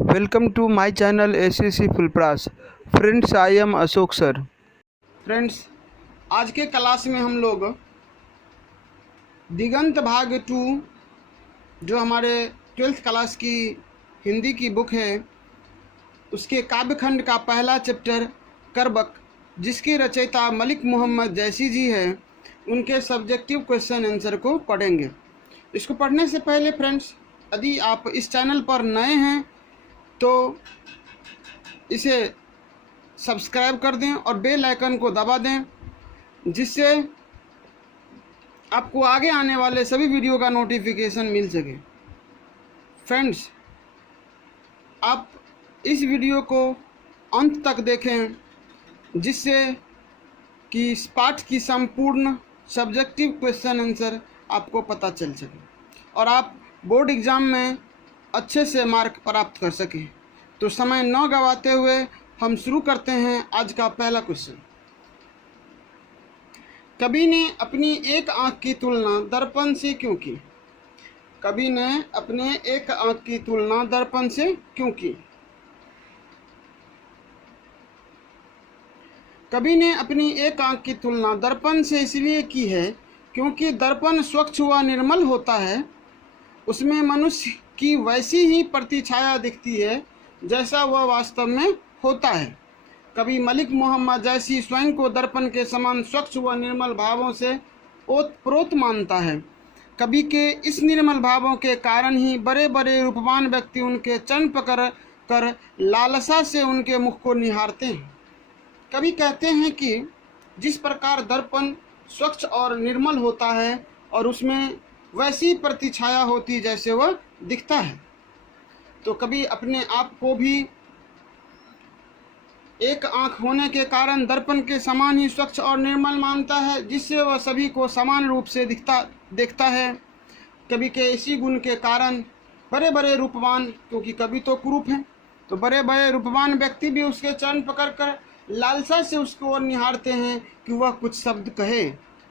Welcome to my channel ACC फुलप्रास। Friends, I am Ashok sir. Friends, आज के class में हम लोग दिगंत भाग 2 जो हमारे 12th क्लास की हिंदी की बुक है उसके काव्यखंड का पहला चैप्टर करबक, जिसकी रचयिता मलिक मोहम्मद जैसी जी है, उनके सब्जेक्टिव क्वेश्चन आंसर को पढ़ेंगे। इसको पढ़ने से पहले फ्रेंड्स, यदि आप इस चैनल पर नए हैं तो इसे सब्सक्राइब कर दें और बेल आइकन को दबा दें, जिससे आपको आगे आने वाले सभी वीडियो का नोटिफिकेशन मिल सके। फ्रेंड्स, आप इस वीडियो को अंत तक देखें, जिससे कि इस पाठ की संपूर्ण सब्जेक्टिव क्वेश्चन आंसर आपको पता चल सके और आप बोर्ड एग्ज़ाम में अच्छे से मार्क प्राप्त कर सकें। तो समय न गवाते हुए हम शुरू करते हैं आज का पहला क्वेश्चन। कवि ने अपनी एक आंख की तुलना दर्पण से क्यों की? कवि ने अपने एक आंख की तुलना दर्पण से क्यों की? कवि ने अपनी एक आंख की तुलना दर्पण से इसलिए की है क्योंकि दर्पण स्वच्छ व निर्मल होता है। उसमें मनुष्य की वैसी ही प्रतिछाया दिखती है जैसा वह वास्तव में होता है। कवि मलिक मोहम्मद जैसी स्वयं को दर्पण के समान स्वच्छ व निर्मल भावों से ओतप्रोत मानता है। कवि के इस निर्मल भावों के कारण ही बड़े बड़े रूपवान व्यक्ति उनके चरण पकड़ कर लालसा से उनके मुख को निहारते हैं। कवि कहते हैं कि जिस प्रकार दर्पण स्वच्छ और निर्मल होता है और उसमें वैसी प्रतिछाया होती जैसे वह दिखता है, तो कवि अपने आप को भी एक आंख होने के कारण दर्पण के समान ही स्वच्छ और निर्मल मानता है, जिससे वह सभी को समान रूप से देखता है। कवि के इसी गुण के कारण बड़े बड़े रूपवान, क्योंकि कवि तो कुरूप हैं, तो बड़े बड़े रूपवान व्यक्ति भी उसके चरण पकड़कर लालसा से उसको और निहारते हैं कि वह कुछ शब्द कहे,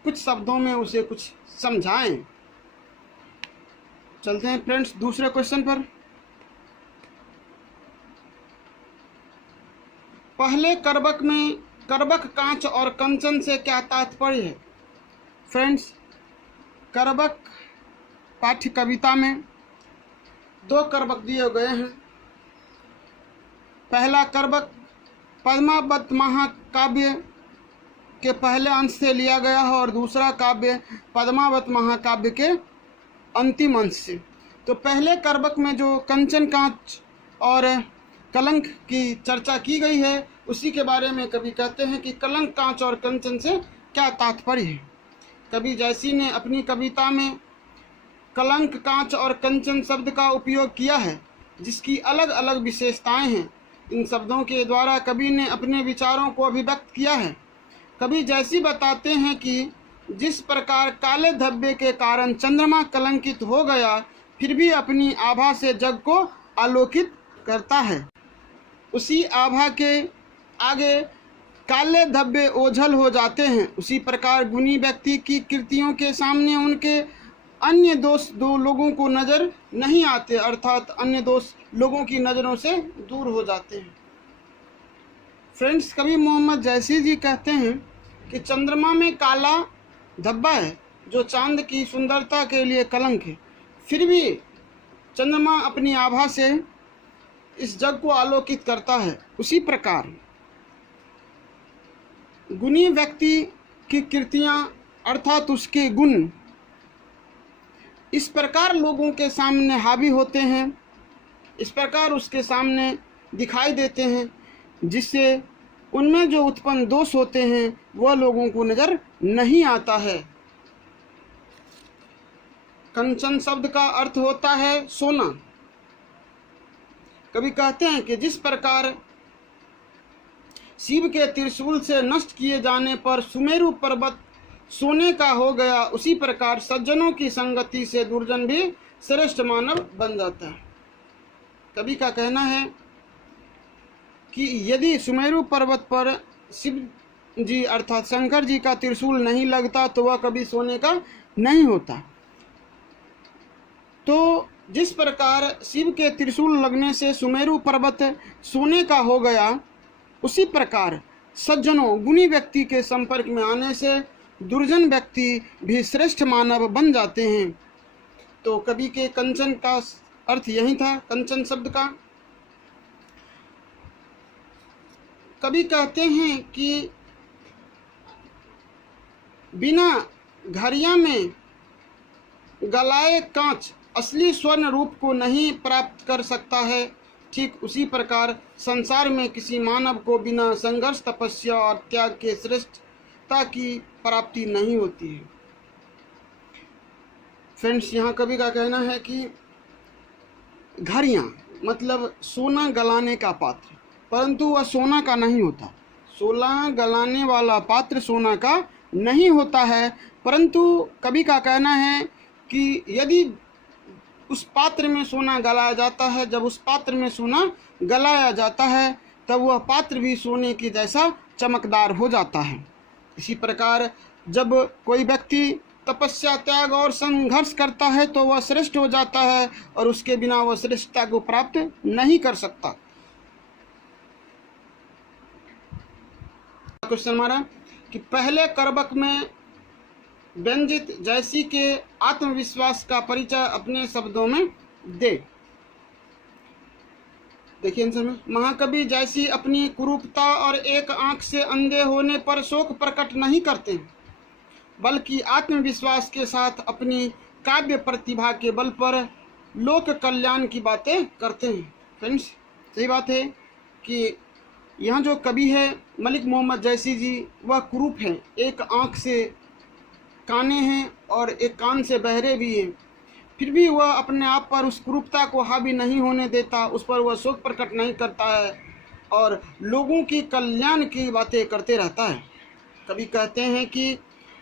कुछ शब्दों में उसे कुछ समझाएं। चलते हैं फ्रेंड्स दूसरे क्वेश्चन पर। पहले करबक में करबक, कांच और कंचन से क्या तात्पर्य है? फ्रेंड्स, करबक पाठ्य कविता में 2 करबक दिए गए हैं। पहला करबक पद्मावत महाकाव्य के पहले अंश से लिया गया है और दूसरा काव्य पद्मावत महाकाव्य के अंतिम अंश से। तो पहले करबक में जो कंचन, कांच और कलंक की चर्चा की गई है, उसी के बारे में कवि कहते हैं कि कलंक, कांच और कंचन से क्या तात्पर्य है। कवि जैसी ने अपनी कविता में कलंक, कांच और कंचन शब्द का उपयोग किया है, जिसकी अलग अलग विशेषताएं हैं। इन शब्दों के द्वारा कवि ने अपने विचारों को अभिव्यक्त किया है। कवि जैसी बताते हैं कि जिस प्रकार काले धब्बे के कारण चंद्रमा कलंकित हो गया, फिर भी अपनी आभा से जग को आलोकित करता है, उसी आभा के आगे काले धब्बे ओझल हो जाते हैं। उसी प्रकार गुणी व्यक्ति की कृतियों के सामने उनके अन्य दोष दो लोगों को नज़र नहीं आते, अर्थात अन्य दोष लोगों की नज़रों से दूर हो जाते हैं। फ्रेंड्स, कवि मोहम्मद जैसी जी कहते हैं कि चंद्रमा में काला धब्बा है जो चांद की सुंदरता के लिए कलंक है, फिर भी चंद्रमा अपनी आभा से इस जग को आलोकित करता है। उसी प्रकार गुणी व्यक्ति की कृतियां अर्थात उसके गुण इस प्रकार लोगों के सामने हावी होते हैं, इस प्रकार उसके सामने दिखाई देते हैं, जिससे उनमें जो उत्पन्न दोष होते हैं वह लोगों को नज़र नहीं आता है। कंचन शब्द का अर्थ होता है सोना। कवि कहते हैं कि जिस प्रकार शिव के त्रिशूल से नष्ट किए जाने पर सुमेरु पर्वत सोने का हो गया, उसी प्रकार सज्जनों की संगति से दुर्जन भी श्रेष्ठ मानव बन जाता है। कवि का कहना है कि यदि सुमेरु पर्वत पर शिव जी अर्थात शंकर जी का त्रिशूल नहीं लगता तो वह कभी सोने का नहीं होता। तो जिस प्रकार शिव के त्रिशूल लगने से सुमेरु पर्वत सोने का हो गया, उसी प्रकार सज्जनों गुणी व्यक्ति के संपर्क में आने से दुर्जन व्यक्ति भी श्रेष्ठ मानव बन जाते हैं। तो कवि के कंचन का अर्थ यही था, कंचन शब्द का। कवि कहते हैं कि बिना घड़िया में गलाए कांच असली स्वर्ण रूप को नहीं प्राप्त कर सकता है। ठीक उसी प्रकार संसार में किसी मानव को बिना संघर्ष, तपस्या और त्याग के श्रेष्ठता की प्राप्ति नहीं होती है। फ्रेंड्स, यहाँ कवि का कहना है कि घड़ियाँ मतलब सोना गलाने का पात्र, परंतु वह सोना का नहीं होता। सोना गलाने वाला पात्र सोना का नहीं होता है, परंतु कवि का कहना है कि यदि उस पात्र में सोना गलाया जाता है, जब उस पात्र में सोना गलाया जाता है तब वह पात्र भी सोने के जैसा चमकदार हो जाता है। इसी प्रकार जब कोई व्यक्ति तपस्या, त्याग और संघर्ष करता है तो वह श्रेष्ठ हो जाता है और उसके बिना वह श्रेष्ठता को प्राप्त नहीं कर सकता। क्वेश्चन हमारा कि पहले करबक में व्यंजित जैसी के आत्मविश्वास का परिचय अपने शब्दों में दे। देखिए आंसर में, महाकवि जैसी अपनी कुरूपता और एक आंख से अंधे होने पर शोक प्रकट नहीं करते हैं, बल्कि आत्मविश्वास के साथ अपनी काव्य प्रतिभा के बल पर लोक कल्याण की बातें करते हैं। फ्रेंड्स, सही बात है कि यहाँ जो कवि है मलिक मोहम्मद जैसी जी, वह कुरूप हैं, एक आंख से काने हैं और एक कान से बहरे भी हैं, फिर भी वह अपने आप पर उस कुरूपता को हावी नहीं होने देता, उस पर वह शोक प्रकट नहीं करता है और लोगों की कल्याण की बातें करते रहता है। कवि कहते हैं कि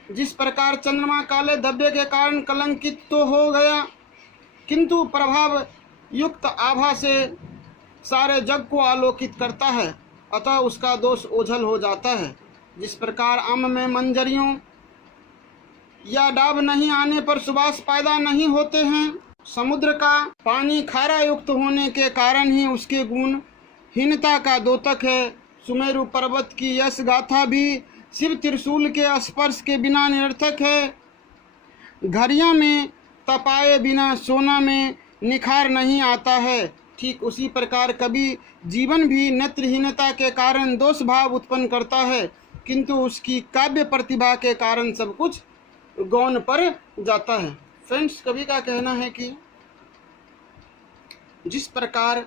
जिस प्रकार चंद्रमा काले धब्बे के कारण कलंकित तो हो गया, किंतु प्रभाव युक्त आभा से सारे जग को आलोकित करता है, अतः उसका दोष ओझल हो जाता है। जिस प्रकार आम में मंजरियों या डाब नहीं आने पर सुबास पैदा नहीं होते हैं, समुद्र का पानी खारा युक्त होने के कारण ही उसके गुण हीनता का द्योतक है। सुमेरु पर्वत की यश गाथा भी शिव त्रिशूल के स्पर्श के बिना निरर्थक है। घड़ियां में तपाए बिना सोना में निखार नहीं आता है। ठीक उसी प्रकार कभी जीवन भी नेत्रहीनता के कारण दोष भाव उत्पन्न करता है, किंतु उसकी काव्य प्रतिभा के कारण सब कुछ गौण पर जाता है। फ्रेंड्स, कवि का कहना है कि जिस प्रकार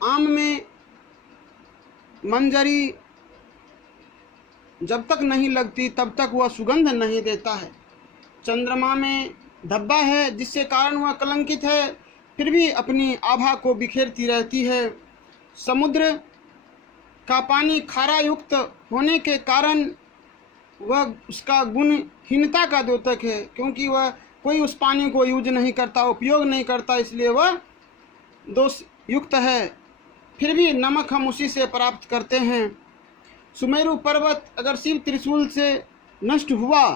आम में मंजरी जब तक नहीं लगती तब तक वह सुगंध नहीं देता है, चंद्रमा में धब्बा है जिससे कारण वह कलंकित है, फिर भी अपनी आभा को बिखेरती रहती है। समुद्र का पानी खारा युक्त होने के कारण वह उसका गुण हीनता का द्योतक है, क्योंकि वह कोई उस पानी को यूज नहीं करता, उपयोग नहीं करता, इसलिए वह दोष युक्त है। फिर भी नमक हम उसी से प्राप्त करते हैं। सुमेरु पर्वत अगर शिव त्रिशूल से नष्ट हुआ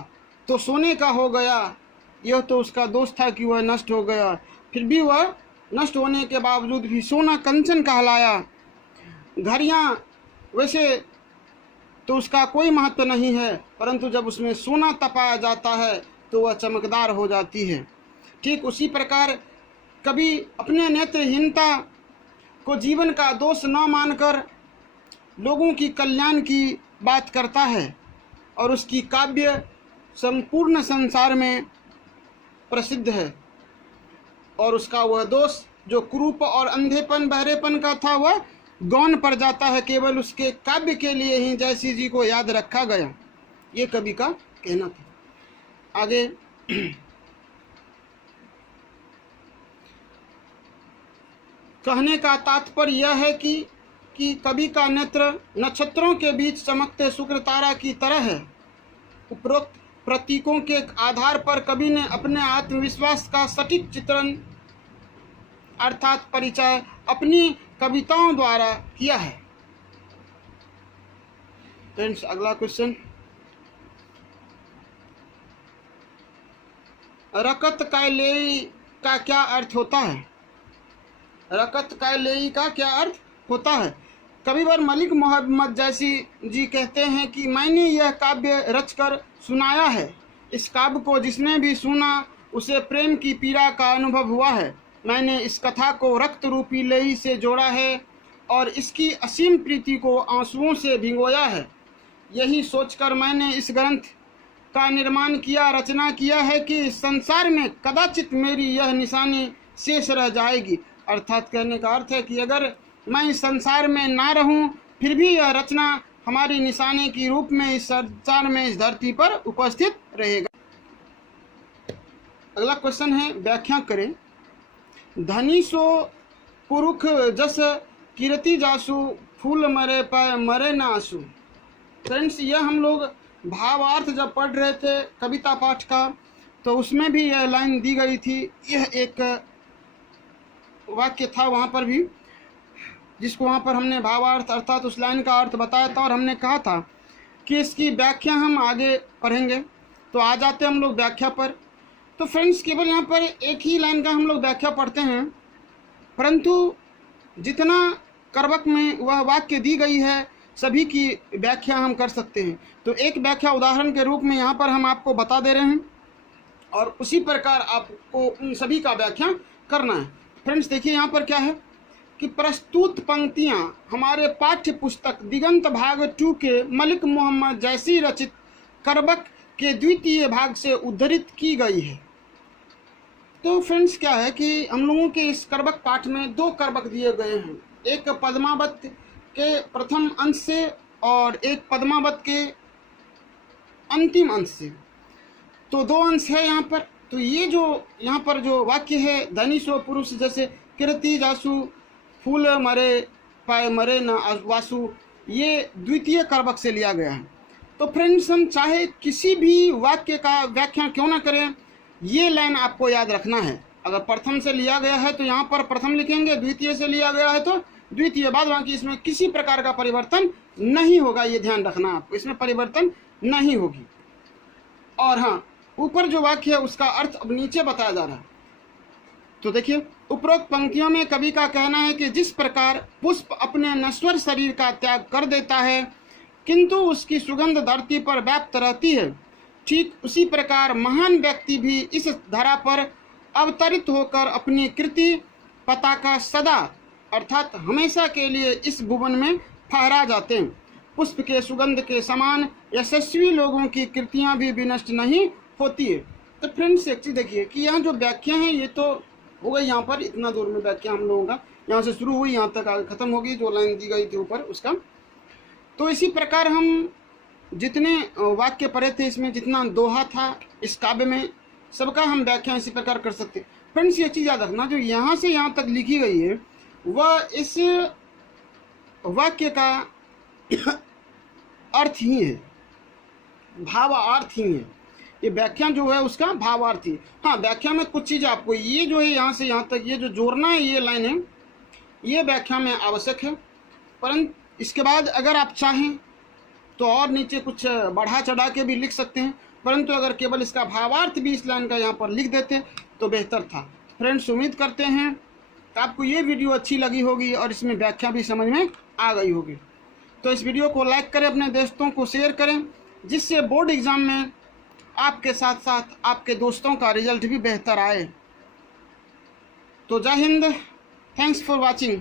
तो सोने का हो गया, यह तो उसका दोष था कि वह नष्ट हो गया, फिर भी वह नष्ट होने के बावजूद भी सोना कंचन कहलाया। घड़ियाँ वैसे तो उसका कोई महत्व नहीं है, परंतु जब उसमें सोना तपाया जाता है तो वह चमकदार हो जाती है। ठीक उसी प्रकार कभी अपने नेत्रहीनता को जीवन का दोष न मानकर लोगों की कल्याण की बात करता है और उसकी काव्य संपूर्ण संसार में प्रसिद्ध है, और उसका वह दोष जो कुरूप और अंधेपन, बहरेपन का था वह गौण पर जाता है। केवल उसके काव्य के लिए ही जयसी जी को याद रखा गया, ये कवि का कहना था। आगे कहने का तात्पर्य यह है कि कवि का नेत्र नक्षत्रों के बीच चमकते शुक्र तारा की तरह है। उपरोक्त प्रतीकों के आधार पर कवि ने अपने आत्मविश्वास का सटीक चित्रण अर्थात परिचय अपनी कविताओं द्वारा किया है। फ्रेंड्स, अगला क्वेश्चन, रकत कैलेयी का क्या अर्थ होता है? रकत कायलेई का क्या अर्थ होता है? कविवर मलिक मोहम्मद जैसी जी कहते हैं कि मैंने यह काव्य रचकर सुनाया है। इस काव्य को जिसने भी सुना उसे प्रेम की पीड़ा का अनुभव हुआ है। मैंने इस कथा को रक्त रूपी लेई से जोड़ा है और इसकी असीम प्रीति को आंसुओं से भिगोया है। यही सोचकर मैंने इस ग्रंथ का निर्माण किया, रचना किया है कि संसार में कदाचित मेरी यह निशानी शेष रह जाएगी। अर्थात कहने का अर्थ है कि अगर मैं इस संसार में ना रहूं, फिर भी यह रचना हमारी निशानी के रूप में इस संसार में, इस धरती पर उपस्थित रहेगा। अगला क्वेश्चन है, व्याख्या करें। धनी सो पुरुष जस कीर्ति जासु, फूल मरे पाए मरे न आंसू। फ्रेंड्स, यह हम लोग भावार्थ जब पढ़ रहे थे कविता पाठ का, तो उसमें भी यह लाइन दी गई थी। यह एक वाक्य था वहाँ पर भी, जिसको वहाँ पर हमने भावार्थ अर्थात उस लाइन का अर्थ बताया था, और हमने कहा था कि इसकी व्याख्या हम आगे पढ़ेंगे। तो आ जाते हम लोग व्याख्या पर। तो फ्रेंड्स, केवल यहाँ पर एक ही लाइन का हम लोग व्याख्या पढ़ते हैं, परंतु जितना करवक में वह वाक्य दी गई है सभी की व्याख्या हम कर सकते हैं। तो एक व्याख्या उदाहरण के रूप में यहाँ पर हम आपको बता दे रहे हैं, और उसी प्रकार आपको उन सभी का व्याख्या करना है। फ्रेंड्स, देखिए यहाँ पर क्या है कि प्रस्तुत पंक्तियाँ हमारे पाठ्य पुस्तक दिगंत भाग 2 के मलिक मोहम्मद जैसी रचित करवक के द्वितीय भाग से उद्धृत की गई है। तो फ्रेंड्स, क्या है कि हम लोगों के इस करवक पाठ में 2 करवक दिए गए हैं, एक पद्मावत के प्रथम अंश से और एक पद्मावत के अंतिम अंश से। तो 2 अंश है यहाँ पर। तो ये जो यहाँ पर जो वाक्य है, धनी सो पुरुष जैसे कीर्ति जासु, फूल मरे पाए मरे न वासु, ये द्वितीय करवक से लिया गया है। तो फ्रेंड्स, हम चाहे किसी भी वाक्य का व्याख्या क्यों ना करें, ये लाइन आपको याद रखना है। अगर प्रथम से लिया गया है तो यहाँ पर प्रथम लिखेंगे, द्वितीय से लिया गया है तो द्वितीय, बाद बाकी इसमें किसी प्रकार का परिवर्तन नहीं होगा। ये ध्यान रखना आपको, इसमें परिवर्तन नहीं होगी। और हाँ, ऊपर जो वाक्य है उसका अर्थ अब नीचे बताया जा रहा है। तो देखिए, उपरोक्त पंक्तियों में कवि का कहना है कि जिस प्रकार पुष्प अपने नश्वर शरीर का त्याग कर देता है किंतु उसकी सुगंध धरती पर व्याप्त रहती है, ठीक उसी प्रकार महान व्यक्ति भी इस धरा पर अवतरित होकर अपनी कृति पताका सदा अर्थात हमेशा के लिए इस भुवन में फहरा जाते हैं। पुष्प के सुगंध के समान यशस्वी लोगों की कृतियां भी विनष्ट नहीं होती है। तो फ्रेंड्स, एक चीज देखिए कि यहाँ जो व्याख्या है ये तो हो गई, यहाँ पर इतना दूर में व्याख्या हम लोगों का यहाँ से शुरू हुई, यहाँ तक आगे खत्म होगी, जो लाइन दी गई थी ऊपर उसका। तो इसी प्रकार हम जितने वाक्य पढ़े थे, इसमें जितना दोहा था इस काव्य में, सबका हम व्याख्या इसी प्रकार कर सकते हैं। फ्रेंड्स, ये चीज़ याद रखना, जो यहाँ से यहाँ तक लिखी गई है वह इस वाक्य का अर्थ ही है, भावार्थ ही है। ये व्याख्या जो है उसका भावार्थ ही। हाँ, व्याख्या में कुछ चीज़ आपको ये जो है यहाँ से यहाँ तक ये जो जोड़ना है, ये लाइन है, ये व्याख्या में आवश्यक है। परंतु इसके बाद अगर आप चाहें तो और नीचे कुछ बढ़ा चढ़ा के भी लिख सकते हैं, परंतु अगर केवल इसका भावार्थ भी इस लाइन का यहाँ पर लिख देते तो बेहतर था। फ्रेंड्स, उम्मीद करते हैं कि आपको ये वीडियो अच्छी लगी होगी और इसमें व्याख्या भी समझ में आ गई होगी। तो इस वीडियो को लाइक करें, अपने दोस्तों को शेयर करें, जिससे बोर्ड एग्ज़ाम में आपके साथ साथ आपके दोस्तों का रिजल्ट भी बेहतर आए। तो जय हिंद, थैंक्स फॉर वॉचिंग।